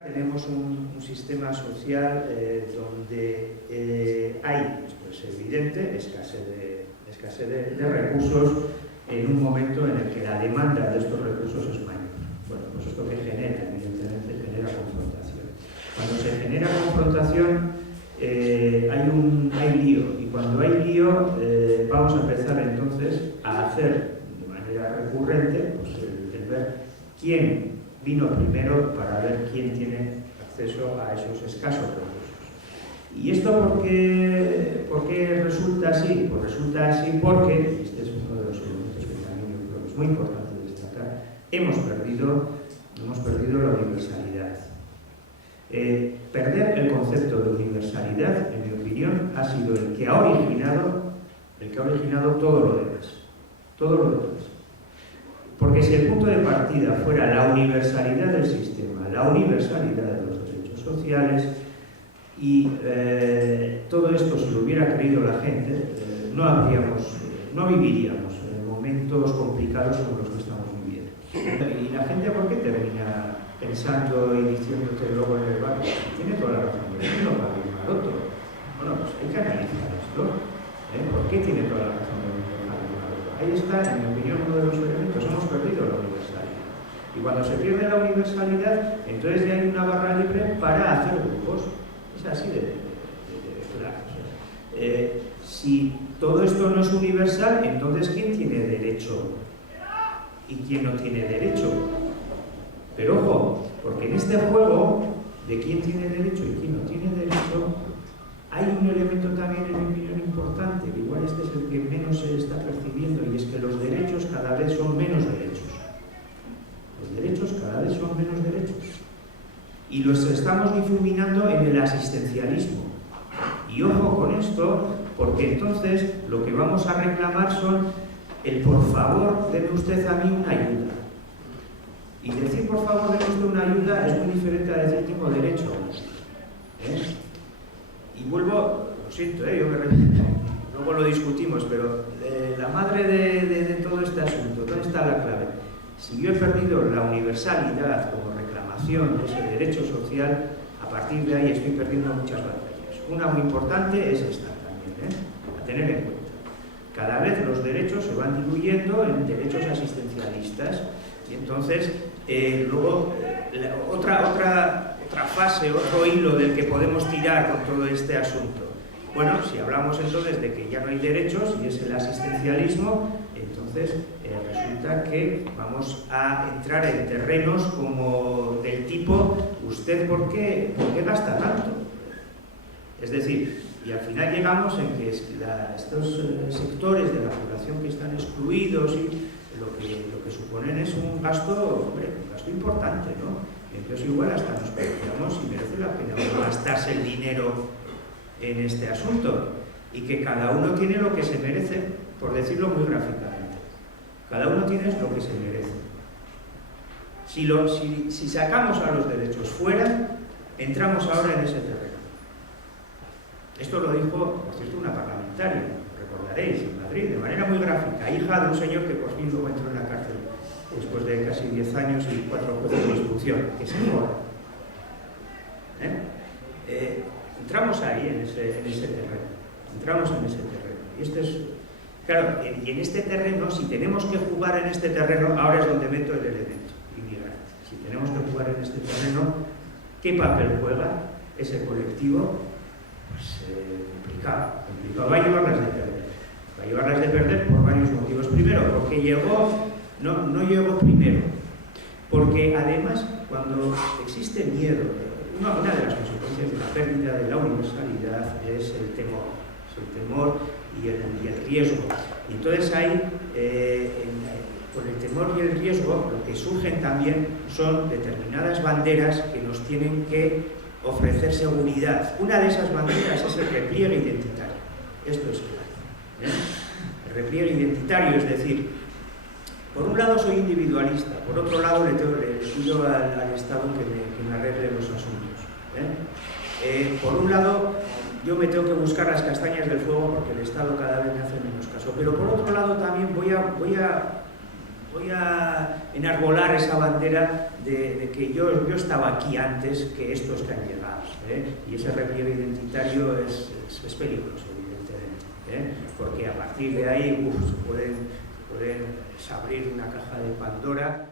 Tenemos un sistema social donde hay, esto es evidente, escasez de recursos en un momento en el que la demanda de estos recursos es mayor. Bueno, pues esto que genera, evidentemente, genera confrontación. Cuando se genera confrontación hay lío, y cuando hay lío vamos a empezar entonces a hacer de manera recurrente pues, el ver quién vino primero para ver quién tiene acceso a esos escasos recursos. ¿Y esto por qué resulta así? Pues resulta así porque, este es uno de los elementos que también yo creo que es muy importante destacar, hemos perdido la universalidad. Perder el concepto de universalidad, en mi opinión, ha sido el que ha originado todo lo demás. Todo lo demás. Porque si el punto de partida fuera la universalidad del sistema, la universalidad de los derechos sociales, y todo esto se lo hubiera creído la gente, no viviríamos momentos complicados como los que estamos viviendo. ¿Y la gente por qué termina pensando y diciéndote luego en el barrio? Tiene toda la razón, no para ir al otro. Bueno, pues hay que analizar esto. ¿Por qué tiene toda la razón? Ahí está, en mi opinión, uno de los elementos. Hemos perdido la universalidad. Y cuando se pierde la universalidad, entonces ya hay una barra libre para hacer grupos. Es así de claro. Si todo esto no es universal, entonces ¿quién tiene derecho y quién no tiene derecho? Pero ojo, porque en este juego de quién tiene derecho y quién no tiene derecho, hay un elemento también, en mi opinión, importante, que igual este es el que menos se está percibiendo, y es que los derechos cada vez son menos derechos. Los derechos cada vez son menos derechos. Y los estamos difuminando en el asistencialismo. Y ojo con esto, porque entonces lo que vamos a reclamar son el por favor, deme usted a mí una ayuda. Y decir por favor, deme usted una ayuda es muy diferente a decir tengo derecho. Y vuelvo, lo siento, luego lo discutimos, pero la madre de todo este asunto, ¿dónde está la clave? Si yo he perdido la universalidad como reclamación de ese derecho social, a partir de ahí estoy perdiendo muchas batallas. Una muy importante es esta también, a tener en cuenta. Cada vez los derechos se van diluyendo en derechos asistencialistas, y entonces luego otra fase, otro hilo del que podemos tirar con todo este asunto. Bueno, si hablamos entonces de que ya no hay derechos y es el asistencialismo, entonces resulta que vamos a entrar en terrenos como del tipo ¿usted por qué gasta tanto? Es decir, y al final llegamos en que estos sectores de la población que están excluidos y lo que suponen es un gasto importante, ¿no? Entonces igual hasta nos preguntamos si merece la pena gastarse el dinero en este asunto, y que cada uno tiene lo que se merece, por decirlo muy gráficamente. Cada uno tiene lo que se merece. Si sacamos a los derechos fuera, entramos ahora en ese terreno. Esto lo dijo, por cierto, una parlamentaria, recordaréis, en Madrid, de manera muy gráfica, hija de un señor que por fin luego entró en la cárcel después de casi 10 años y 4 jueces de instrucción, que se mora. Entramos ahí, en ese terreno. Entramos en ese terreno. Y este es, claro, y en este terreno, si tenemos que jugar en este terreno, ahora es donde meto el elemento inmigrante. Si tenemos que jugar en este terreno, ¿qué papel juega ese colectivo? Pues complicado. Va a llevarlas de perder. Va a llevarlas de perder por varios motivos. Primero, porque no llegó primero, porque además cuando existe miedo, una de las consecuencias de la pérdida de la universalidad es el temor y el riesgo. Y entonces ahí, con el temor y el riesgo, lo que surgen también son determinadas banderas que nos tienen que ofrecer seguridad. Una de esas banderas es el repliegue identitario. Esto es claro. El repliegue identitario, es decir, por un lado soy individualista, por otro lado le pido al Estado que me arregle los asuntos. Por un lado yo me tengo que buscar las castañas del fuego porque el Estado cada vez me hace menos caso, pero por otro lado también voy voy a enarbolar esa bandera de que yo estaba aquí antes que estos que han llegado, y ese repliegue identitario es peligroso, evidentemente, porque a partir de ahí se pueden abrir una caja de Pandora.